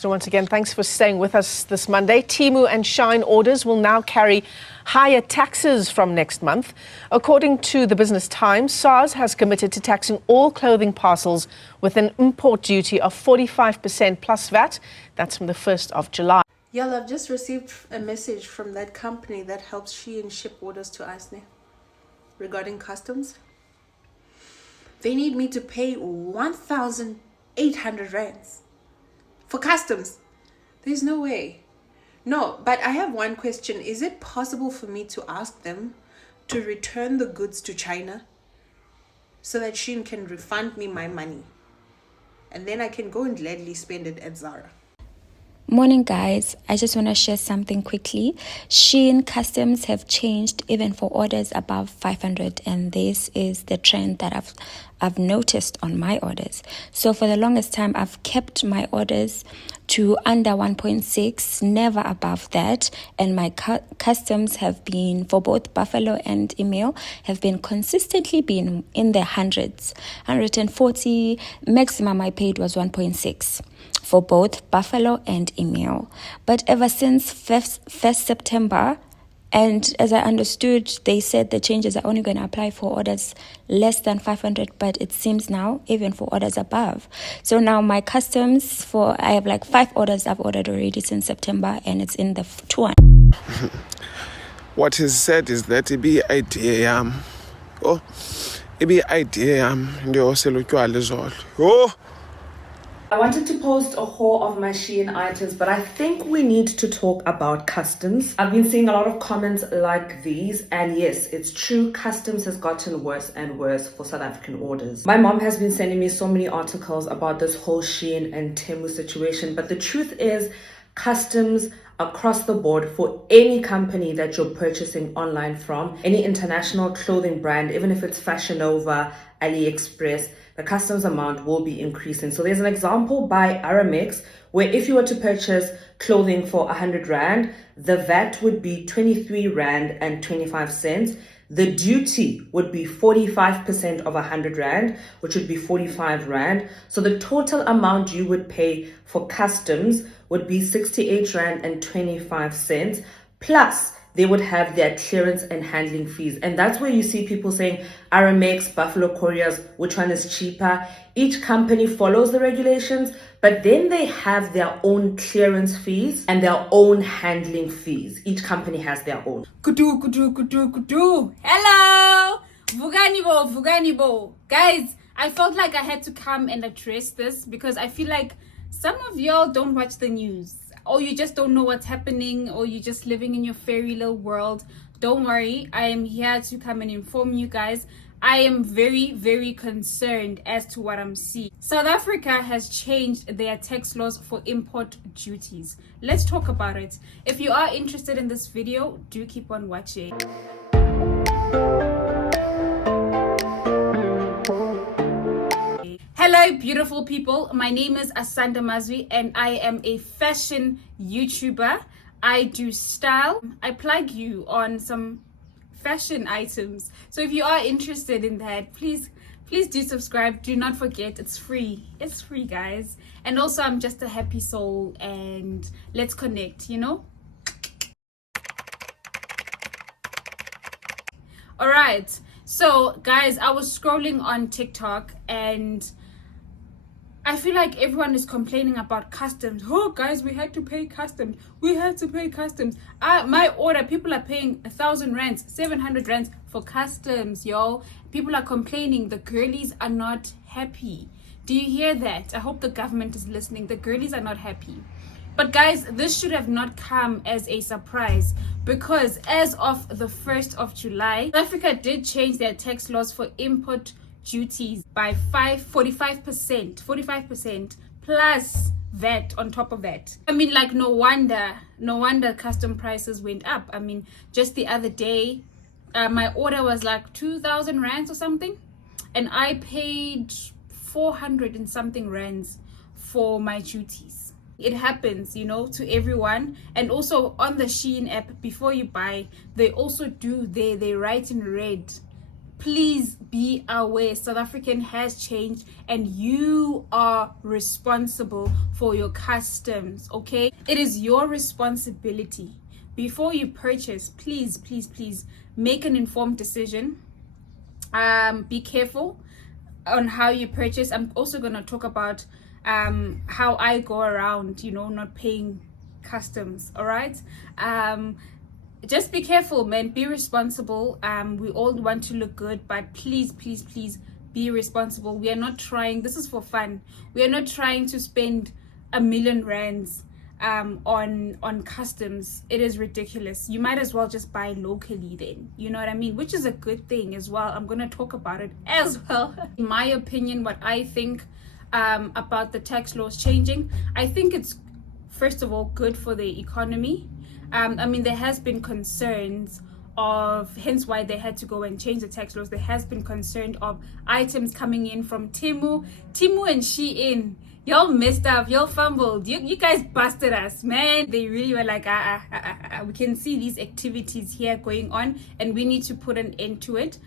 So once again, thanks for staying with us this Monday. Temu and Shein orders will now carry higher taxes from next month. According to the Business Times, SARS has committed to taxing all clothing parcels with an import duty of 45% plus VAT. That's from the 1st of July. Y'all, I've just received a message from that company that helps Shein ship orders to Iceland regarding customs. They need me to pay 1,800 rands. For customs. There's no way. No, but I have one question. Is it possible for me to ask them to return the goods to China so that Shein can refund me my money? And then I can go and gladly spend it at Zara. Morning guys, I just want to share something quickly. Shein customs have changed even for orders above 500, and this is the trend that I've noticed on my orders. So for the longest time I've kept my orders to under 1.6, never above that, and my customs have been, for both Buffalo and email, have been consistently been in the hundreds. 140 maximum I paid was 1.6 for both Buffalo and email. But ever since 1st September, and as I understood, they said the changes are only going to apply for orders less than 500, but it seems now even for orders above. So now my customs I have like 5 orders I've ordered already since September, and it's in the 200. What is said is that it be idea I wanted to post a haul of my Shein items, but I think we need to talk about customs. I've been seeing a lot of comments like these, and yes, it's true, customs has gotten worse and worse for South African orders. My mom has been sending me so many articles about this whole Shein and Temu situation, but the truth is, customs across the board for any company that you're purchasing online from, any international clothing brand, even if it's Fashion Nova, AliExpress, the customs amount will be increasing. So there's an example by Aramex where if you were to purchase clothing for 100 Rand, the VAT would be 23 Rand and 25 cents. The duty would be 45% of 100 Rand, which would be 45 Rand. So the total amount you would pay for customs would be 68 Rand and 25 cents, plus they would have their clearance and handling fees. And that's where you see people saying Aramex, Buffalo Couriers, which one is cheaper? Each company follows the regulations, but then they have their own clearance fees and their own handling fees. Each company has their own. Kudu. Hello! Vuganibo. Guys, I felt like I had to come and address this because I feel like some of y'all don't watch the news, or you just don't know what's happening, or you're just living in your fairy little world. Don't worry, I am here to come and inform you guys. I am very, very concerned as to what I'm seeing. South Africa has changed their tax laws for import duties. Let's talk about it. If you are interested in this video, do keep on watching. Hello beautiful people, my name is Asanda Mazwi and I am a fashion YouTuber. I do style. I plug you on some fashion items. So if you are interested in that, please do subscribe. Do not forget, it's free. It's free, guys. And also I'm just a happy soul and let's connect, you know? Alright, so guys, I was scrolling on TikTok and I feel like everyone is complaining about customs. Oh, guys, we had to pay customs. My order, people are paying 1,000 rands, 700 rands for customs, yo. People are complaining. The girlies are not happy. Do you hear that? I hope the government is listening. The girlies are not happy. But guys, this should have not come as a surprise because as of the 1st of July, South Africa did change their tax laws for import duties by 45% plus VAT on top of that. I mean, like, no wonder custom prices went up. I mean, just the other day my order was like 2,000 rands or something, and I paid 400 and something rands for my duties. It happens, you know, to everyone. And also on the Shein app, before you buy, they also do they write in red please be aware, South African has changed and you are responsible for your customs, okay? It is your responsibility. Before you purchase, please make an informed decision. Be careful on how you purchase. I'm also going to talk about how I go around, not paying customs. All right, just be careful, man. Be responsible. We all want to look good, but please be responsible. We are not trying, this is for fun, we are not trying to spend R1,000,000 on customs. It is ridiculous. You might as well just buy locally then, you know what I mean, which is a good thing as well. I'm going to talk about it as well. In my opinion, what I think about the tax laws changing, I think it's first of all good for the economy. I mean, there has been concerns of, hence why they had to go and change the tax laws. There has been concern of items coming in from Temu and Shein. Y'all messed up, y'all fumbled, you guys busted us, man. They really were like, we can see these activities here going on and we need to put an end to it.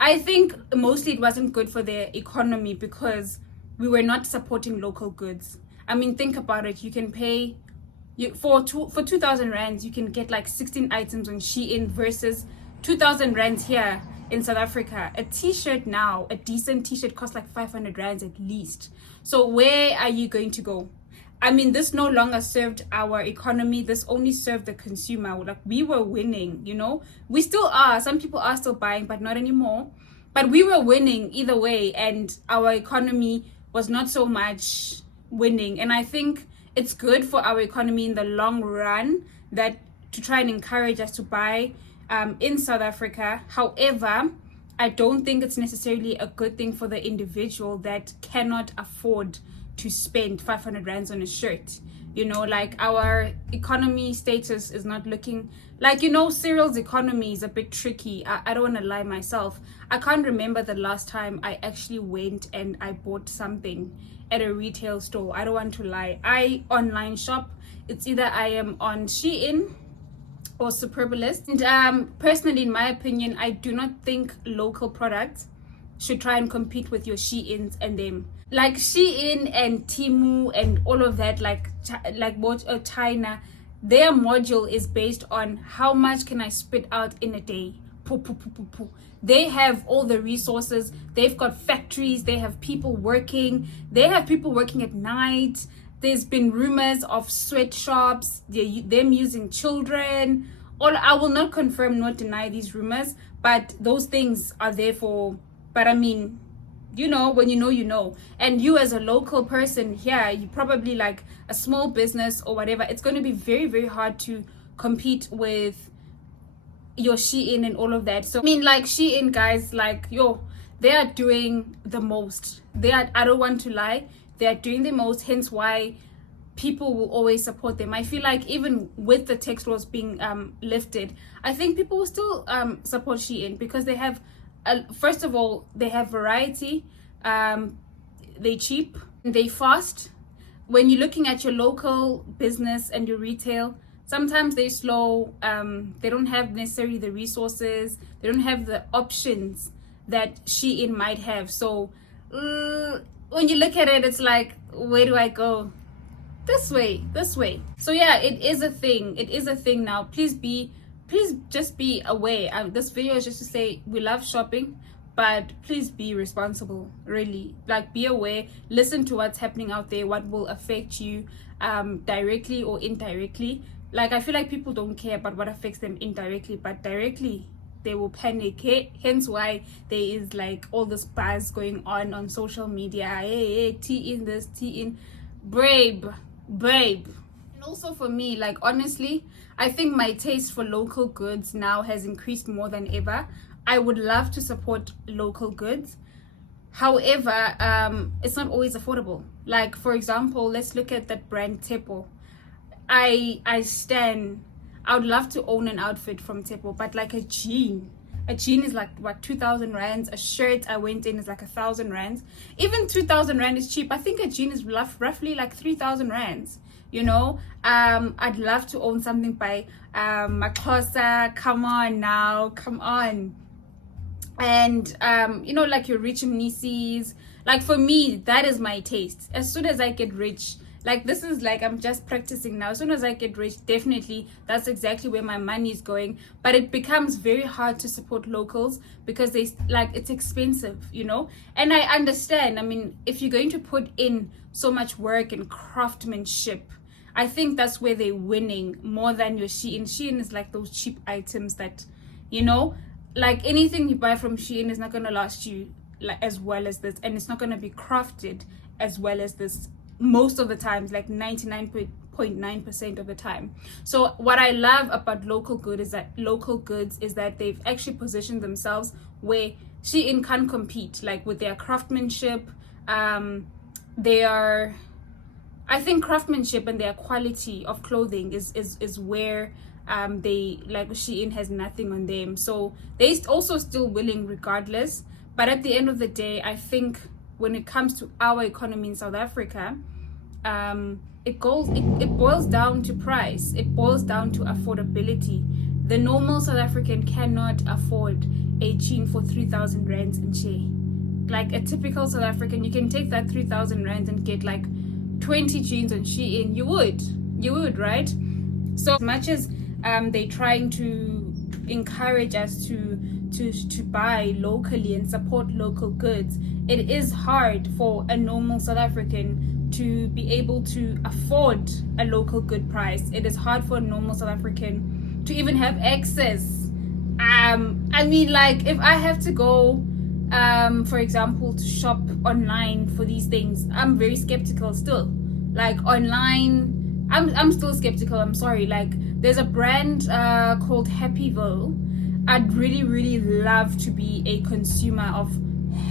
I think mostly it wasn't good for the economy because we were not supporting local goods. I mean, think about it. You can pay for 2,000 rands, you can get like 16 items on Shein versus 2,000 rands here in South Africa. A t-shirt now, a decent t-shirt costs like 500 rands at least. So where are you going to go? I mean, this no longer served our economy. This only served the consumer. Like, we were winning, we still are. Some people are still buying, but not anymore. But we were winning either way, and our economy was not so much winning. And I think it's good for our economy in the long run that to try and encourage us to buy in South Africa. However, I don't think it's necessarily a good thing for the individual that cannot afford to spend 500 rands on a shirt. Like, our economy status is not looking like, Cyril's economy is a bit tricky. I don't want to lie myself. I can't remember the last time I actually went and I bought something at a retail store. I don't want to lie. I online shop. It's either I am on Shein or Superbalist. And personally, in my opinion, I do not think local products should try and compete with your Sheins and them. Like Shein and Temu and all of that, like China, their module is based on how much can I spit out in a day. They have all the resources. They've got factories. They have people working. They have people working at night. There's been rumors of sweatshops, them using children. I will not confirm nor deny these rumors, but those things are there for. But I mean, when you know. And you as a local person here, you probably like a small business or whatever, it's going to be very, very hard to compete with your Shein and all of that. So I mean, like, Shein guys, like, they are doing the most. I don't want to lie, they are doing the most, hence why people will always support them. I feel like even with the tax laws being lifted, I think people will still support Shein because they have first of all, they have variety, they cheap, they fast. When you're looking at your local business and your retail, sometimes they slow, they don't have necessarily the resources, they don't have the options that Shein might have. So when you look at it, it's like, where do I go? This way. So yeah, it is a thing now. Please just be aware. This video is just to say we love shopping, but please be responsible. Really, like, be aware, listen to what's happening out there, what will affect you directly or indirectly. Like, I feel like people don't care about what affects them indirectly, but directly they will panic. Hence why there is like all this buzz going on social media. Hey, tea in this, tea in, babe. And also for me, like, honestly, I think my taste for local goods now has increased more than ever. I would love to support local goods. However, it's not always affordable. Like, for example, let's look at that brand Temu. I would love to own an outfit from Temu, but like a jean is like, what, 2,000 rands. A shirt I went in is like 1,000 rands. Even 2,000 rand is cheap. I think a jean is roughly like 3,000 rands. I'd love to own something by Makosa. Come on. and you know, like your rich Mnisis. Like for me, that is my taste. As soon as I get rich, like this is like I'm just practicing now. As soon as I get rich, definitely that's exactly where my money is going. But it becomes very hard to support locals because they like it's expensive, you know. And I understand. I mean, if you're going to put in so much work and craftsmanship, I think that's where they're winning more than your Shein. Shein is like those cheap items that, you know, like anything you buy from Shein is not going to last you like as well as this, and it's not going to be crafted as well as this most of the times, like 99.9% of the time. So what I love about local goods is that they've actually positioned themselves where Shein can't compete, like with their craftsmanship. They are, I think craftsmanship and their quality of clothing is where they like Shein has nothing on them. So they're also still willing regardless. But at the end of the day, I think when it comes to our economy in South Africa, it boils down to price. It boils down to affordability. The normal South African cannot afford a jean for 3,000 rands and share. Like a typical South African, you can take that 3,000 rands and get like 20 jeans on Shein. You would, right? So as much as they're trying to encourage us to buy locally and support local goods, it is hard for a normal South African to be able to afford a local good price. It is hard for a normal South African to even have access. I mean, like if I have to go for example to shop online for these things, I'm very skeptical still. Like online, I'm still skeptical. I'm sorry. Like there's a brand called Happyville. I'd really love to be a consumer of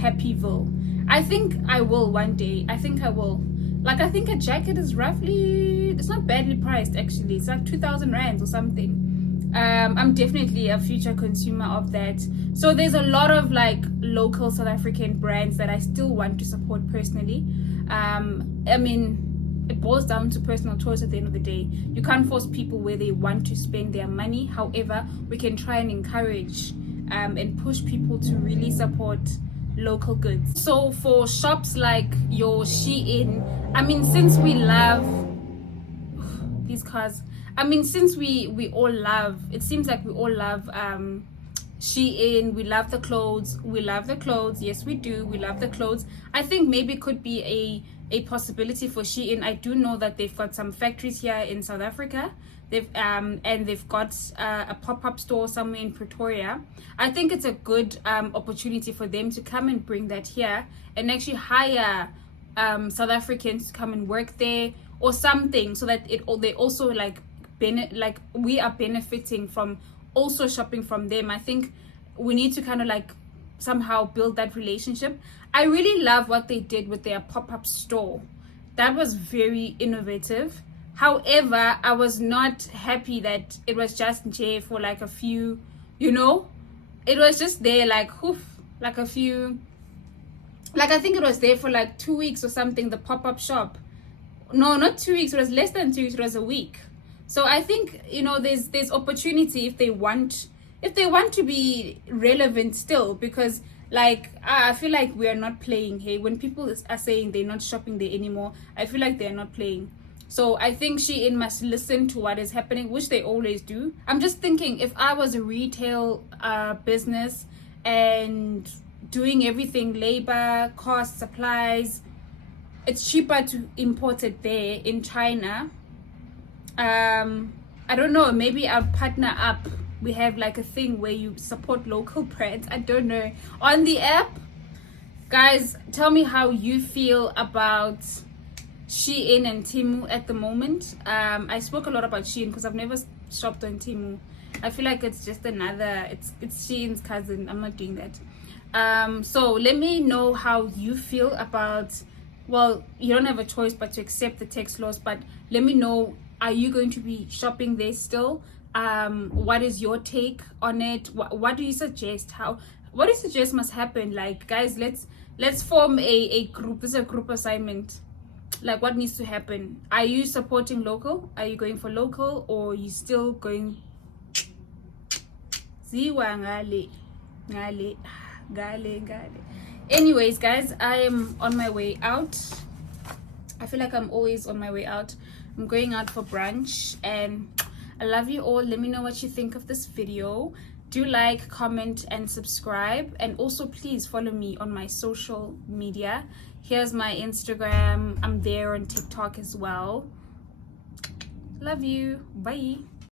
Happyville. I think I will one day. I think I will. Like I think a jacket is roughly, it's not badly priced actually. It's like 2,000 rands or something. I'm definitely a future consumer of that. So there's a lot of like local South African brands that I still want to support personally. I mean, it boils down to personal choice at the end of the day. You can't force people where they want to spend their money. However, we can try and encourage and push people to really support local goods. So for shops like your Shein, I mean, since we love these cars, I mean, since we all love, it seems like we all love Shein, we love the clothes, yes we do, we love the clothes. I think maybe it could be a possibility for Shein. I do know that they've got some factories here in South Africa. They've got a pop-up store somewhere in Pretoria. I think it's a good opportunity for them to come and bring that here and actually hire South Africans to come and work there or something, so that they also like we are benefiting from also shopping from them. I think we need to kind of like somehow build that relationship. I really love what they did with their pop-up store. That was very innovative. However, I was not happy that it was just there for like a few, you know, it was just there like like a few, like I think it was there for like 2 weeks or something, the pop-up shop. No, not 2 weeks, it was less than 2 weeks, it was a week. So I think, you know, there's opportunity if they want to be relevant still, because like I feel like we are not playing. Hey, when people are saying they're not shopping there anymore, I feel like they're not playing. So I think Shein must listen to what is happening, which they always do. I'm just thinking, if I was a retail business and doing everything, labor, cost, supplies, it's cheaper to import it there in China. I don't know, maybe I'll partner up. We have like a thing where you support local brands. I don't know. On the app, guys, tell me how you feel about Shein and Temu at the moment. I spoke a lot about Shein because I've never shopped on Temu. I feel like it's just another, it's Shein's cousin. I'm not doing that. So let me know how you feel about, well, you don't have a choice but to accept the tax laws, but let me know, are you going to be shopping there still? What is your take on it? What do you suggest? What do you suggest must happen? Like, guys, let's form a group. This is a group assignment. Like, what needs to happen? Are you supporting local? Are you going for local, or are you still going ziwa ngale Gale. Anyways, guys, I am on my way out. I feel like I'm always on my way out. I'm going out for brunch, and I love you all. Let me know what you think of this video. Do like, comment, and subscribe, and also please follow me on my social media. Here's my Instagram. I'm there on TikTok as well. Love you. Bye.